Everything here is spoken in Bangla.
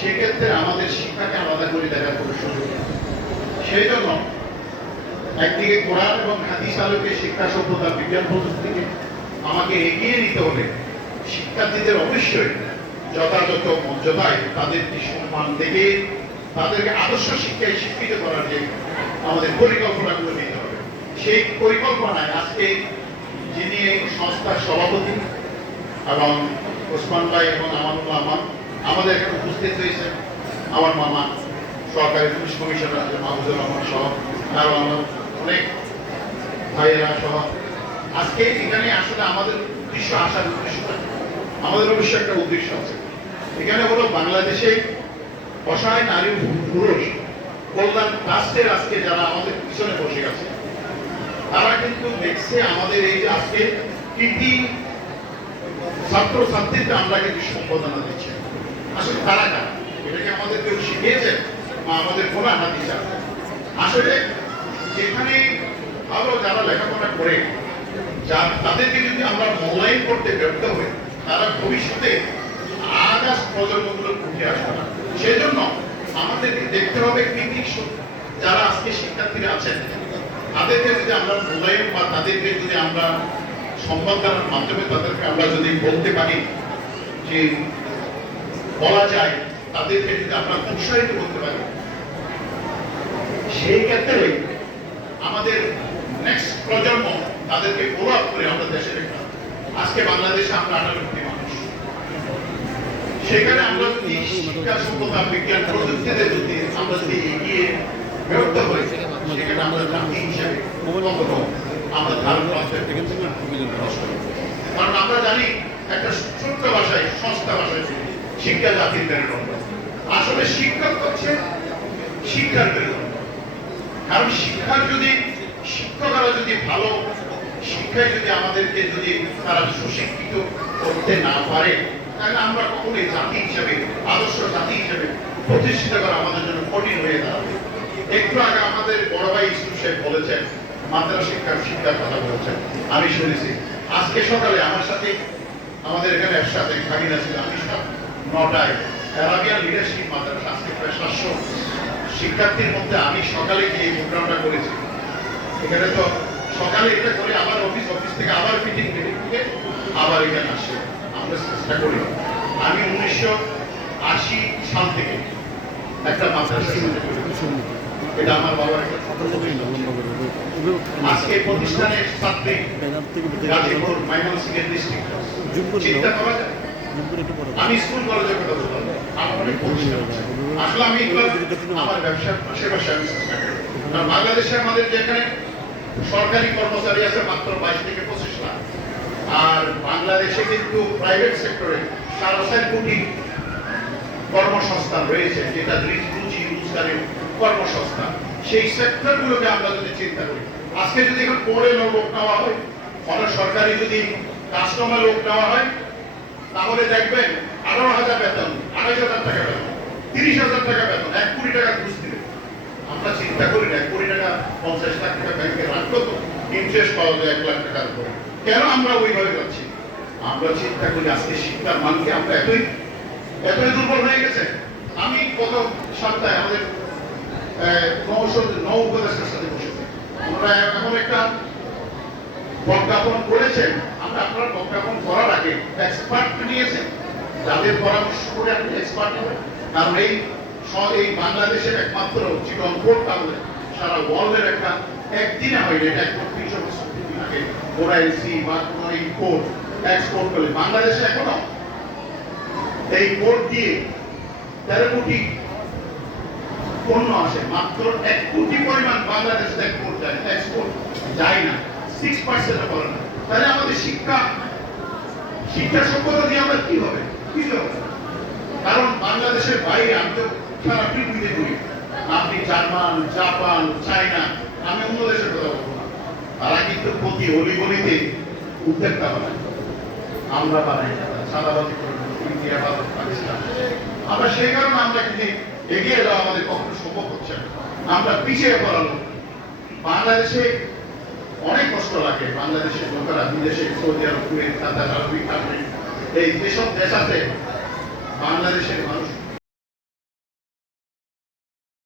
সেক্ষেত্রে আমাদের শিক্ষাকে আলাদা করে দেখার কোনো সুযোগ নেই। সেই জন্য একদিকে কোরআন এবং হাদিস আলোকে শিক্ষা সভ্যতা বিজ্ঞান প্রযুক্তিকে আমাকে এগিয়ে নিতে হলে শিক্ষার্থীদের অবশ্যই যথাযথ মর্যাদায় তাদেরকে সম্মান দেবে, তাদেরকে আদর্শ শিক্ষায় শিক্ষিত করার যে আমাদের পরিকল্পনাগুলো নিতে হবে। সেই পরিকল্পনায় আজকে যিনি এই সংস্থার সভাপতি এবং ওসমান ভাই এবং আমানুল্লাহ আমান আমাদের এখানে উপস্থিত হয়েছে, আমার মামা সরকারি পুলিশ কমিশনার মাহফুজুর রহমান সহ আরো আমার অনেক ভাইয়েরা সহ আজকে এখানে আসলে আমাদের উদ্দেশ্য আসার উদ্দেশ্যটা আমাদের অবশ্য একটা উদ্দেশ্য আছে। এখানে হলো বাংলাদেশে অসহায় নারী পুরুষ কল্যাণ ট্রাস্টের আজকে যারা আমাদের পিছনে বসে গেছে তারা কিন্তু দেখছে আমাদের এই যে আজকে কৃতি ছাত্র ছাত্রীদের আমরা কিন্তু সম্বোধনা দিচ্ছি। আসলে তারা কারা এটাকে আমাদের কেউ শিখিয়েছেন বা আমাদের কোরআন হাদিস আছে। আসলে যেখানে আরো যারা লেখাপড়া করে তাদেরকে যদি আমরা মূল্যায়ন করতে ব্যর্থ হই তারা ভবিষ্যতে আগাম প্রজন্মগুলো উঠে আসবে না। সেজন্য আমাদেরকে দেখতে হবে কৃতিক যারা আজকে শিক্ষার্থীরা আছেন তাদেরকে যদি আমরা মূল্যায়ন বা তাদেরকে যদি আমরা সম্বর্ধনার মাধ্যমে তাদেরকে আমরা যদি বলতে পারি যে বলা যায় তাদেরকে যদি আমরা উৎসাহিত করতে পারি, সেই ক্ষেত্রে আমাদের নেক্সট প্রজন্ম তাদেরকে ফলো আপ করে আমরা দেশের আজকে বাংলাদেশে আমরা 18 কোটি মানুষ, সেখানে আমরা যদি শিক্ষা সভ্যতা বিজ্ঞান প্রযুক্তিতে যদি আমরা যদি এগিয়ে ব্যর্থ হই সেখানে আমরা জাতি হিসেবে আমরা ধারণ কারণ আমরা জানি একটা ছোট্ট ভাষায় সংস্থা ভাষায় শিক্ষা জাতির মেরুদণ্ড। আসলে শিক্ষক হচ্ছে শিক্ষার মেরুদণ্ড। কারণ শিক্ষার যদি শিক্ষকরা যদি ভালো শিক্ষায় যদি আমাদেরকে যদি তারা সুশিক্ষিত করতে না পারে তাহলে আমরা কখনোই জাতি হিসেবে আদর্শ জাতি হিসেবে প্রতিষ্ঠিত করা আমাদের জন্য কঠিন হয়ে দাঁড়াবে। একটু আগে আমাদের বড় ভাই ইসু সাহেব বলেছেন মাদ্রাসা শিক্ষার কথা বলেছেন, আমি শুনেছি। আজকে সকালে আমার সাথে আমাদের এখানে একসাথে খাগিনা ছিল, আমি 9টায় অ্যারাবিয়ান লিডারশিপ মাদ্রাসা আজকে প্রায় 700 শিক্ষার্থীর মধ্যে আমি সকালে গিয়ে প্রোগ্রামটা করেছি। এখানে তো সকালে এটা করে আবার অফিস থেকে আবার মিটিং থেকে আবার এখানে আসে। আমরা চেষ্টা করি। আমি 1980 সাল থেকে একটা মাদ্রাসা এটা আমার বাবার একটা আজকে প্রতিষ্ঠানের ছাত্রী গাজীপুর ময়মনসিংহের ডিস্ট্রিক্ট চিন্তা করা যায়। আমি স্কুল কলেজের কথা বললাম, আমার অনেক আসলে আমি আমার ব্যবসার পাশাপাশি আমি চেষ্টা করি। কারণ বাংলাদেশে আমাদের যেখানে সরকারি কর্মচারী আছে মাত্র 22 থেকে 25 লাখ, আর বাংলাদেশে কিন্তু প্রাইভেট সেক্টরে 4.5 কোটি কর্মসংস্থান রয়েছে, যেটা রুজি রোজগারের কর্মসংস্থান। সেই সেক্টরগুলোকে আমরা যদি চিন্তা করি, আজকে যদি এখন পড়ে লোক নেওয়া হয়, অনেক সরকারি যদি কাস্টমার লোক নেওয়া হয়, তাহলে দেখবেন 18,000 বেতন, 28,000 টাকা বেতন, 30,000 টাকা বেতন, 1 কোটি টাকা ঘুষ দিবে। আমরা চিন্তা করি না 1 কোটি টাকা 50 লাখ টাকা ব্যাংকে রাখলো তো ইন্টারেস্ট পাওয়া যায় 1 লাখ টাকার উপরে। কেন আমরা ওইভাবে যাচ্ছি? আমরা চিন্তা করি আজকে শিক্ষার মানকে আমরা এতই দুর্বল হয়ে গেছে। আমি গত সপ্তাহে আমাদের নৌ উপদেষ্টার সাথে বসেছি, আমরা এমন একটা প্রজ্ঞাপন করেছেন। আমরা আপনার প্রজ্ঞাপন করার আগে এক্সপার্ট নিয়েছেন, যাদের পরামর্শ করে আপনি এক্সপার্ট নেবেন। কারণ এই বাংলাদেশের একমাত্র চিকন কোর্ট তাহলে সারা ওয়ার্ল্ডের একটা একদিনে হয়নি, এটা 300 বছর আগে ওরাইসি বা কোনো এই কোর্ট এক্সপোর্ট করলে বাংলাদেশে এখনো এই কোর্ট দিয়ে 13 কোটি পণ্য আসে, মাত্র 1 কোটি পরিমাণ বাংলাদেশ এক্সপোর্ট যায়, এক্সপোর্ট যায় না, 6% করে না। তাহলে আমাদের শিক্ষা সভ্যতা দিয়ে আমরা কি হবে? কিছু হবে। কারণ বাংলাদেশের বাইরে আমি তো সারা পৃথিবীতে ঘুরি, আপনি জার্মান, জাপান, চায়না, আমি অন্য দেশের কথা বলবো না, তারা কিন্তু প্রতি অলিগলিতে উদ্যোক্তা বানায়, আমরা বানাই না, সাদাবাজি করে ইন্ডিয়া, ভারত, পাকিস্তান। আমরা সেই কারণে আমরা কিন্তু এগিয়ে যাওয়া আমাদের কখনো সম্ভব হচ্ছে না, আমরা পিছিয়ে পড়ালো। বাংলাদেশে অনেক কষ্ট লাগে, বাংলাদেশের লোকেরা বিদেশে সৌদি আরব, কুয়েত, কাতার, আরবি কান্ট্রি, এই যেসব দেশ আছে বাংলাদেশের মানুষ